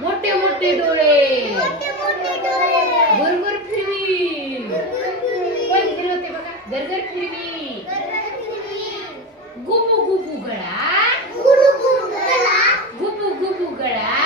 मोठे मोठे डोळे गरगर फिरवी पण फिरवते बघा गरगर फिरवी गुबू गुबू गळा गुबू गुबू गळा